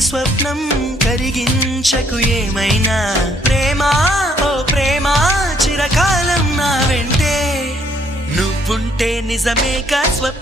స్వప్నం కరిగించకు ఏమైనా ప్రేమ ఓ ప్రేమ చిరకాలం నా వెంటే నువ్వుంటే నిజమేగా స్వప్నం